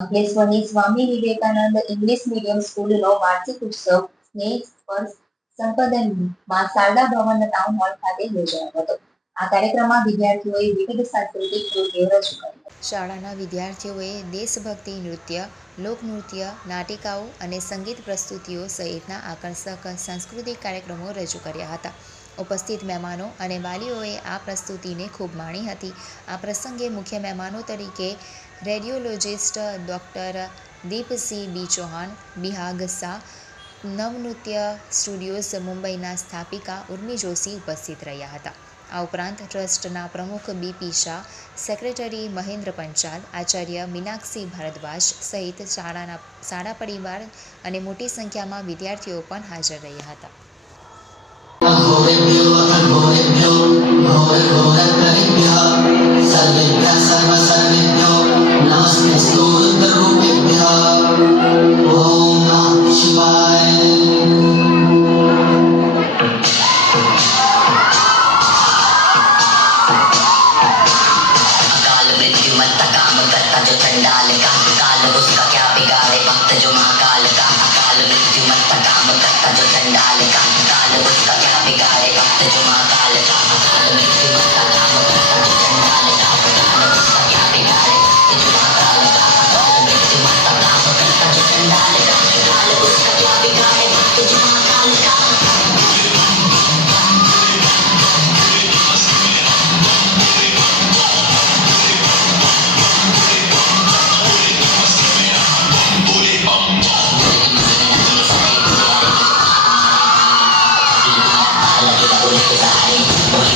અંકલેશ્વરની Swami Vivekananda English medium સ્કૂલનો વાર્ષિક ઉત્સવ સ્નેહ સ્પર્શ સંપદનમાં શારદા ભવન ટાઉન હોલ ખાતે યોજાયો હતો. આ કાર્યક્રમમાં વિદ્યાર્થીઓએ વિવિધ સાંસ્કૃતિક કૃતિઓ રજૂ કરી. શાળાના વિદ્યાર્થીઓએ દેશભક્તિ નૃત્ય, લોકનૃત્ય, નાટિકાઓ અને સંગીત પ્રસ્તુતિઓ સહિતના આકર્ષક સાંસ્કૃતિક કાર્યક્રમો રજૂ કર્યા હતા. ઉપસ્થિત મહેમાનો અને વાલીઓએ આ પ્રસ્તુતિને ખૂબ માણી હતી. આ પ્રસંગે મુખ્ય મહેમાનો તરીકે રેડિયોલોજિસ્ટ ડૉક્ટર દીપસિંહ બી ચૌહાણ, બિહાગ શાહ, નવનૃત્ય સ્ટુડિયોઝ મુંબઈના સ્થાપિકા ઉર્મી જોશી ઉપસ્થિત રહ્યા હતા. આ ઉપરાંત ટ્રસ્ટના પ્રમુખ બીપી શાહ, સેક્રેટરી મહેન્દ્ર પંચાલ, આચાર્ય મીનાક્ષી ભારદ્વાજ સહિત શાળા પરિવાર અને મોટી સંખ્યામાં વિદ્યાર્થીઓ પણ હાજર રહ્યા હતા. जो चंडाल का काल उसका क्या बिगाड़े भक्त जो महाकाल का अकाल मृत्यु मत काम करता जो चंडाल का काल उसका क्या बिगाड़े भक्त जो महाकाल का अकाल मृत्यु मत काम करता जो चंडाल का काल उसका क्या बिगाड़े जो महाकाल का अकाल मृत्यु मत काम करता जो चंडाल का काल उसका क्या बिगाड़े भक्त जो महाकाल का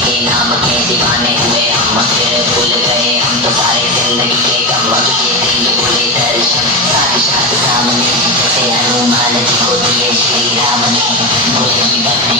के नाम के दीवाने हुए हम फिर भूल गए हम तो सारे जिंदगी के गम अब ये दिल बोले दर्शन साथ साथ सामने जैसे हनुमान जी को दिए श्री राम ने बोले जीवन